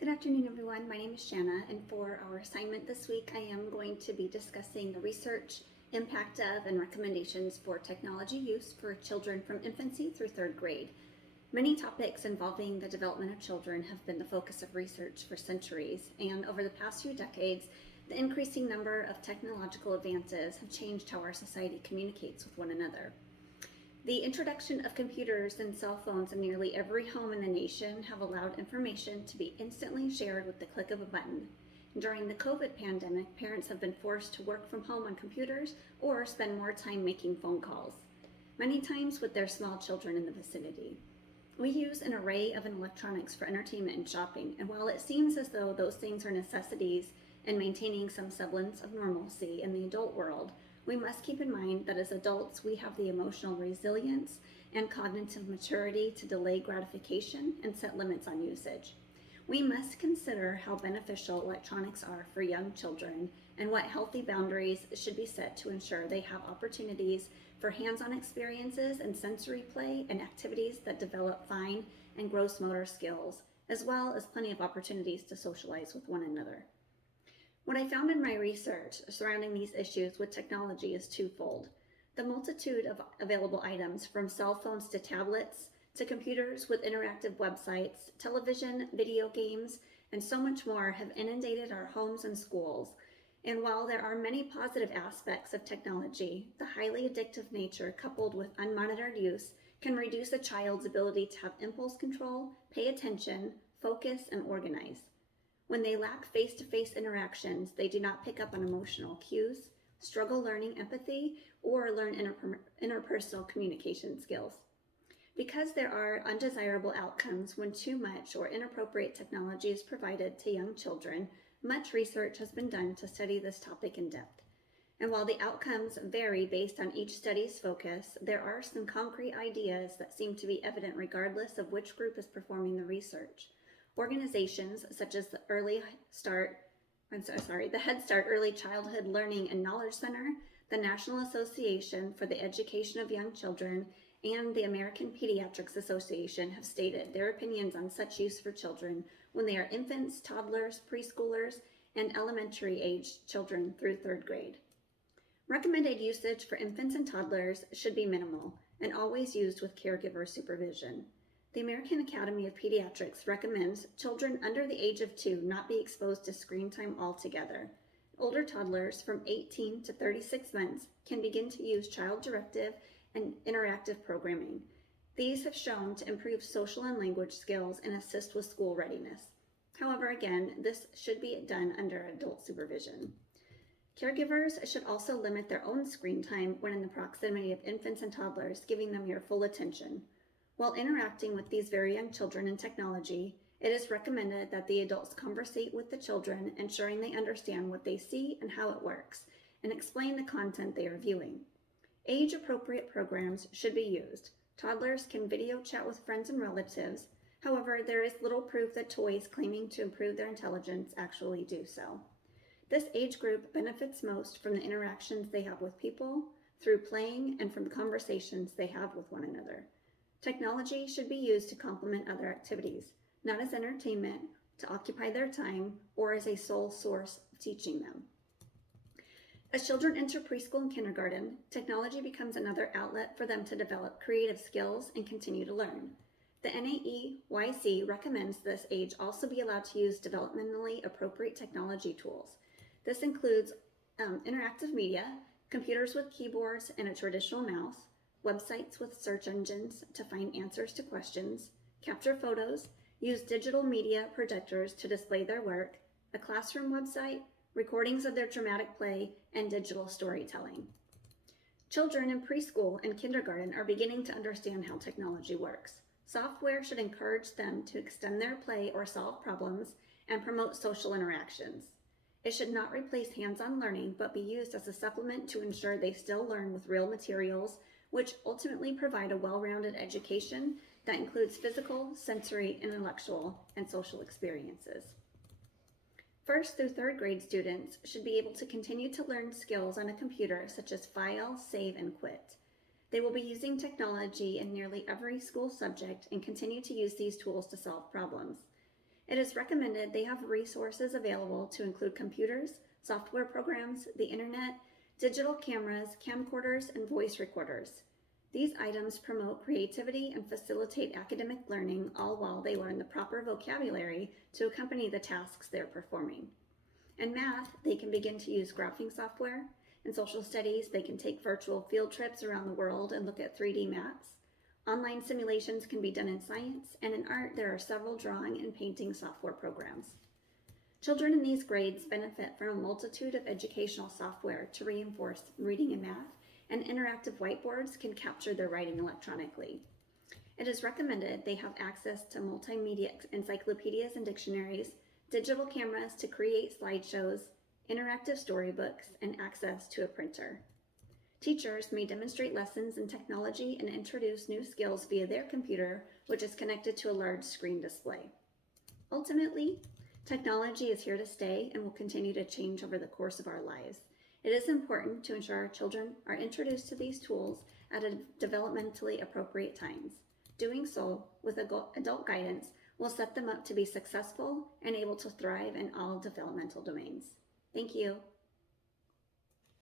Good afternoon, everyone. My name is Shanna, and for our assignment this week, I am going to be discussing the research, impact of, and recommendations for technology use for children from infancy through third grade. Many topics involving the development of children have been the focus of research for centuries, and over the past few decades, the increasing number of technological advances have changed how our society communicates with one another. The introduction of computers and cell phones in nearly every home in the nation have allowed information to be instantly shared with the click of a button. During the COVID pandemic, parents have been forced to work from home on computers or spend more time making phone calls, many times with their small children in the vicinity. We use an array of electronics for entertainment and shopping, and while it seems as though those things are necessities in maintaining some semblance of normalcy in the adult world, we must keep in mind that as adults, we have the emotional resilience and cognitive maturity to delay gratification and set limits on usage. We must consider how beneficial electronics are for young children and what healthy boundaries should be set to ensure they have opportunities for hands-on experiences and sensory play and activities that develop fine and gross motor skills, as well as plenty of opportunities to socialize with one another. What I found in my research surrounding these issues with technology is twofold. The multitude of available items, from cell phones to tablets, to computers with interactive websites, television, video games, and so much more, have inundated our homes and schools. And while there are many positive aspects of technology, the highly addictive nature coupled with unmonitored use can reduce a child's ability to have impulse control, pay attention, focus, and organize. When they lack face-to-face interactions, they do not pick up on emotional cues, struggle learning empathy, or learn interpersonal communication skills. Because there are undesirable outcomes when too much or inappropriate technology is provided to young children, much research has been done to study this topic in depth. And while the outcomes vary based on each study's focus, there are some concrete ideas that seem to be evident regardless of which group is performing the research. Organizations such as the Head Start Early Childhood Learning and Knowledge Center, the National Association for the Education of Young Children, and the American Pediatrics Association have stated their opinions on such use for children when they are infants, toddlers, preschoolers, and elementary-aged children through third grade. Recommended usage for infants and toddlers should be minimal and always used with caregiver supervision. The American Academy of Pediatrics recommends children under the age of 2 not be exposed to screen time altogether. Older toddlers from 18 to 36 months can begin to use child-directed and interactive programming. These have shown to improve social and language skills and assist with school readiness. However, again, this should be done under adult supervision. Caregivers should also limit their own screen time when in the proximity of infants and toddlers, giving them your full attention. While interacting with these very young children in technology, it is recommended that the adults conversate with the children, ensuring they understand what they see and how it works, and explain the content they are viewing. Age-appropriate programs should be used. Toddlers can video chat with friends and relatives. However, there is little proof that toys claiming to improve their intelligence actually do so. This age group benefits most from the interactions they have with people, through playing, and from the conversations they have with one another. Technology should be used to complement other activities, not as entertainment, to occupy their time, or as a sole source of teaching them. As children enter preschool and kindergarten, technology becomes another outlet for them to develop creative skills and continue to learn. The NAEYC recommends this age also be allowed to use developmentally appropriate technology tools. This includes interactive media, computers with keyboards and a traditional mouse, websites with search engines to find answers to questions, capture photos, use digital media projectors to display their work, a classroom website, recordings of their dramatic play, and digital storytelling. Children in preschool and kindergarten are beginning to understand how technology works. Software should encourage them to extend their play or solve problems and promote social interactions. It should not replace hands-on learning, but be used as a supplement to ensure they still learn with real materials, which ultimately provide a well-rounded education that includes physical, sensory, intellectual, and social experiences. First through third grade students should be able to continue to learn skills on a computer such as file, save, and quit. They will be using technology in nearly every school subject and continue to use these tools to solve problems. It is recommended they have resources available to include computers, software programs, the internet, digital cameras, camcorders, and voice recorders. These items promote creativity and facilitate academic learning, all while they learn the proper vocabulary to accompany the tasks they're performing. In math, they can begin to use graphing software. In social studies, they can take virtual field trips around the world and look at 3D maps. Online simulations can be done in science, and in art, there are several drawing and painting software programs. Children in these grades benefit from a multitude of educational software to reinforce reading and math, and interactive whiteboards can capture their writing electronically. It is recommended they have access to multimedia encyclopedias and dictionaries, digital cameras to create slideshows, interactive storybooks, and access to a printer. Teachers may demonstrate lessons in technology and introduce new skills via their computer, which is connected to a large screen display. Ultimately, technology is here to stay and will continue to change over the course of our lives. It is important to ensure our children are introduced to these tools at a developmentally appropriate times. Doing so with adult guidance will set them up to be successful and able to thrive in all developmental domains. Thank you.